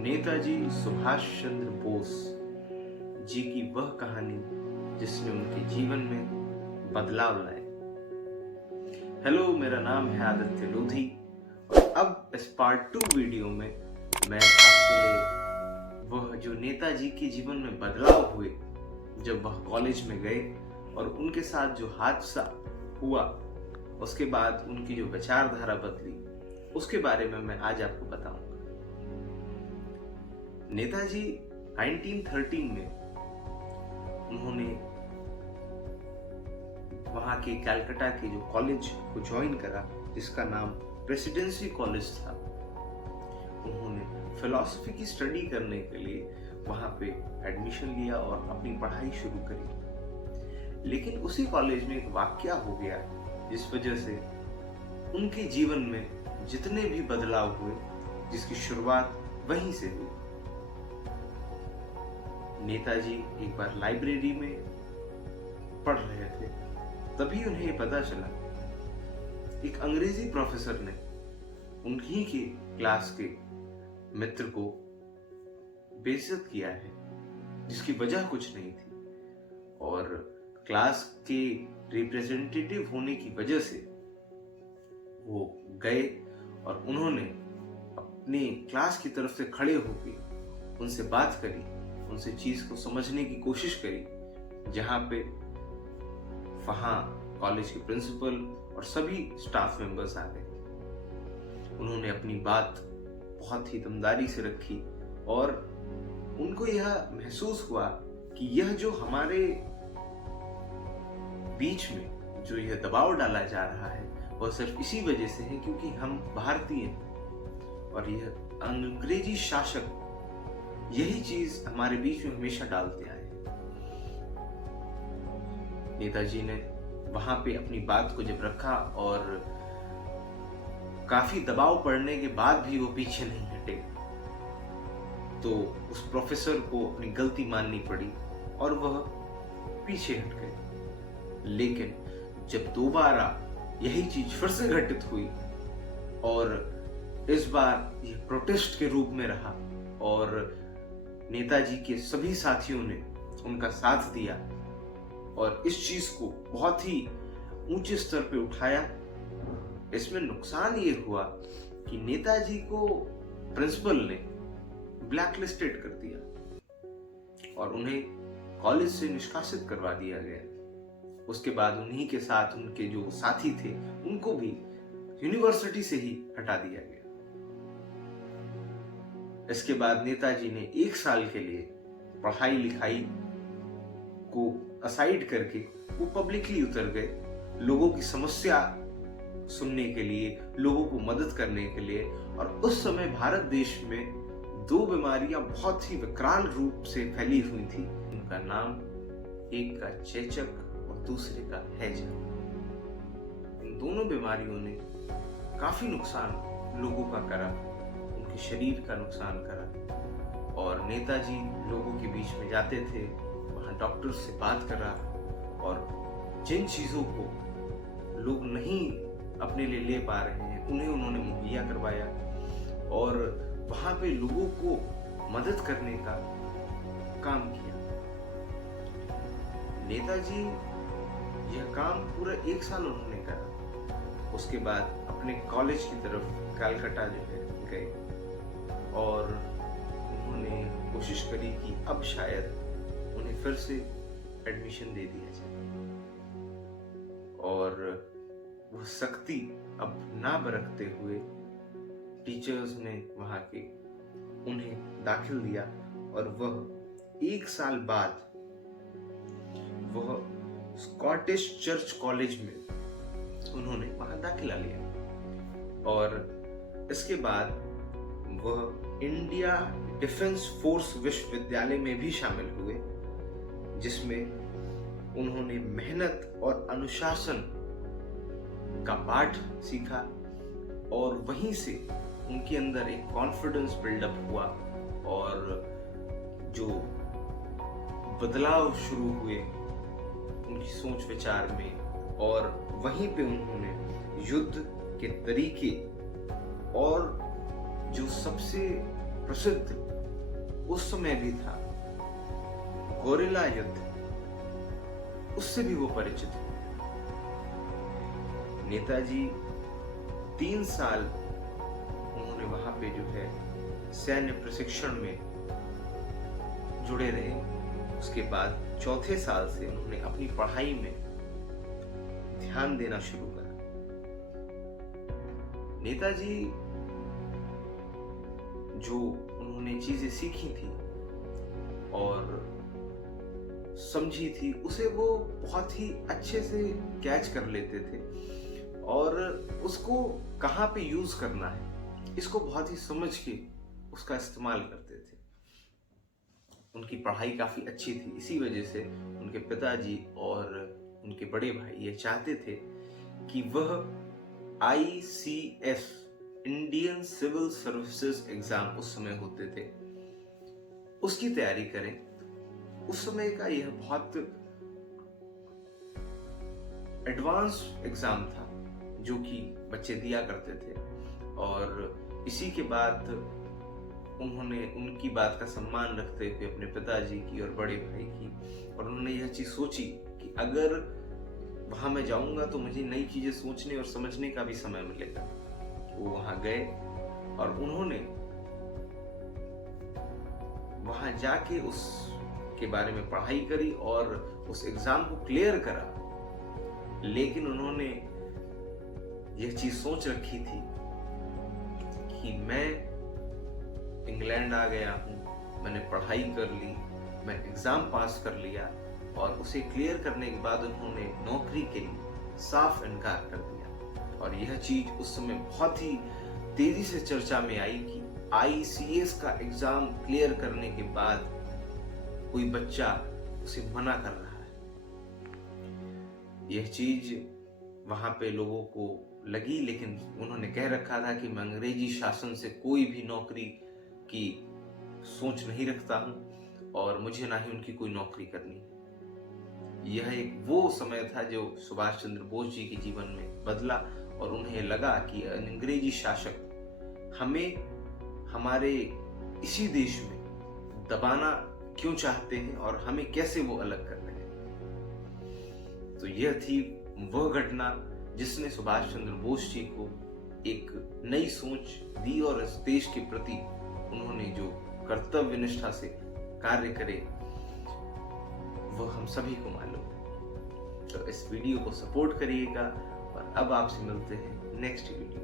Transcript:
नेताजी सुभाष चंद्र बोस जी की वह कहानी जिसने उनके जीवन में बदलाव लाए। हेलो, मेरा नाम है आदित्य लोधी और अब इस पार्ट 2 वीडियो में मैं आपके लिए वह जो नेताजी के जीवन में बदलाव हुए जब वह कॉलेज में गए और उनके साथ जो हादसा हुआ उसके बाद उनकी जो विचारधारा बदली उसके बारे में मैं आज आपको बताऊंगा। नेताजी 1913 में उन्होंने वहां के कलकत्ता के जो कॉलेज को ज्वाइन करा जिसका नाम प्रेसिडेंसी कॉलेज था। उन्होंने फिलॉसफी की स्टडी करने के लिए वहां पे एडमिशन लिया और अपनी पढ़ाई शुरू करी। लेकिन उसी कॉलेज में एक वाकया हो गया जिस वजह से उनके जीवन में जितने भी बदलाव हुए जिसकी शुरुआत वहीं से हुई। नेताजी एक बार लाइब्रेरी में पढ़ रहे थे, तभी उन्हें पता चला एक अंग्रेजी प्रोफेसर ने उन्हीं के क्लास के मित्र को बेइज्जत किया है जिसकी वजह कुछ नहीं थी, और क्लास के रिप्रेजेंटेटिव होने की वजह से वो गए और उन्होंने अपनी क्लास की तरफ से खड़े होकर उनसे बात करी, उनसे चीज को समझने की कोशिश करी। जहां पे वहां कॉलेज के प्रिंसिपल और सभी स्टाफ मेंबर्स आ गए। उन्होंने अपनी बात बहुत ही दमदारी से रखी और उनको यह महसूस हुआ कि यह जो हमारे बीच में जो यह दबाव डाला जा रहा है वह सिर्फ इसी वजह से है क्योंकि हम भारतीय हैं और यह अंग्रेजी शासक यही चीज हमारे बीच में हमेशा डालते आए। नेताजी ने वहां पे अपनी बात को जब रखा और काफी दबाव पड़ने के बाद भी वो पीछे नहीं हटे, तो उस प्रोफेसर को अपनी गलती माननी पड़ी और वह पीछे हट गए। लेकिन जब दोबारा यही चीज फिर से घटित हुई और इस बार यह प्रोटेस्ट के रूप में रहा और नेताजी के सभी साथियों ने उनका साथ दिया और इस चीज को बहुत ही ऊंचे स्तर पे उठाया। इसमें नुकसान ये हुआ कि नेताजी को प्रिंसिपल ने ब्लैकलिस्टेड कर दिया और उन्हें कॉलेज से निष्कासित करवा दिया गया। उसके बाद उन्हीं के साथ उनके जो साथी थे उनको भी यूनिवर्सिटी से ही हटा दिया गया। इसके बाद नेताजी ने 1 साल के लिए पढ़ाई लिखाई को असाइड करके वो पब्लिकली उतर गए, लोगों की समस्या सुनने के लिए, लोगों को मदद करने के लिए। और उस समय भारत देश में 2 बीमारियां बहुत ही विकराल रूप से फैली हुई थी। उनका नाम एक का चेचक और दूसरे का हैजा। इन दोनों बीमारियों ने काफी नुकसान लोगों का करा, उनके शरीर का नुकसान करा। और नेताजी लोगों के बीच में जाते थे, वहां डॉक्टर से बात करा और जिन चीजों को लोग नहीं अपने लिए ले पा रहे हैं उन्हें उन्होंने मुहैया करवाया और वहां पे लोगों को मदद करने का काम किया। नेताजी यह काम पूरा 1 साल उन्होंने करा। उसके बाद अपने कॉलेज की तरफ कलकत्ता जो है गए और उन्होंने कोशिश करी कि अब शायद उन्हें फिर से एडमिशन दे दिया जाए और वह सख्ती अब ना बरतते हुए टीचर्स ने वहां के उन्हें दाखिल दिया और वह 1 साल बाद वह स्कॉटिश चर्च कॉलेज में उन्होंने वहां दाखिला लिया और इसके बाद वह इंडिया डिफेंस फोर्स विश्वविद्यालय में भी शामिल हुए, जिसमें उन्होंने मेहनत और अनुशासन का पाठ सीखा और वहीं से उनके अंदर एक कॉन्फिडेंस बिल्डअप हुआ और जो बदलाव शुरू हुए उनकी सोच विचार में। और वहीं पे उन्होंने युद्ध के तरीके और जो सबसे प्रसिद्ध उस समय भी था, गोरिल्ला युद्ध, उससे भी वो परिचित थे। नेताजी 3 साल उन्होंने वहां पे जो है सैन्य प्रशिक्षण में जुड़े रहे। उसके बाद चौथे साल से उन्होंने अपनी पढ़ाई में ध्यान देना शुरू करा। नेताजी जो उन्होंने चीजें सीखी थी और समझी थी, उसे वो बहुत ही अच्छे से कैच कर लेते थे और उसको कहाँ पे यूज करना है, इसको बहुत ही समझ के उसका इस्तेमाल करते थे। उनकी पढ़ाई काफी अच्छी थी, इसी वजह से उनके पिताजी और उनके बड़े भाई ये चाहते थे कि वह ICS, Indian civil services exam उस समय होते थे, उसकी तैयारी करें। उस समय का यह बहुत एडवांस एग्जाम था जो कि बच्चे दिया करते थे और इसी के बाद उन्होंने उनकी बात का सम्मान रखते हुए अपने पिताजी की और बड़े भाई की, और उन्होंने यह चीज सोची कि अगर वहां मैं जाऊंगा तो मुझे नई चीजें सोचने और समझने का भी समय मिलेगा। वो वहां गए और उन्होंने वहां जाके उसके बारे में पढ़ाई करी और उस एग्जाम को क्लियर करा। लेकिन उन्होंने यह चीज सोच रखी थी कि मैं इंग्लैंड आ गया हूं, मैंने पढ़ाई कर ली, मैं एग्जाम पास कर लिया, और उसे क्लियर करने के बाद उन्होंने नौकरी के लिए साफ इनकार कर दिया। और यह चीज उस समय बहुत ही तेजी से चर्चा में आई कि ICS का एग्जाम क्लियर करने के बाद कोई बच्चा उसे मना कर रहा है। यह चीज वहां पे लोगों को लगी, लेकिन उन्होंने कह रखा था कि मैं अंग्रेजी शासन से कोई भी नौकरी की सोच नहीं रखता हूं और मुझे ना ही उनकी कोई नौकरी करनी। यह एक वो समय था जो सुभाष चंद्र बोस जी के जीवन में बदला और उन्हें लगा कि अंग्रेजी शासक हमें हमारे इसी देश में दबाना क्यों चाहते हैं और हमें कैसे वो अलग कर रहे हैं। तो यह थी वह घटना जिसने सुभाष चंद्र बोस जी को एक नई सोच दी और इस देश के प्रति उन्होंने जो कर्तव्य निष्ठा से कार्य करे वह हम सभी को मालूम है। तो इस वीडियो को सपोर्ट करिएगा और अब आपसे मिलते हैं नेक्स्ट वीडियो।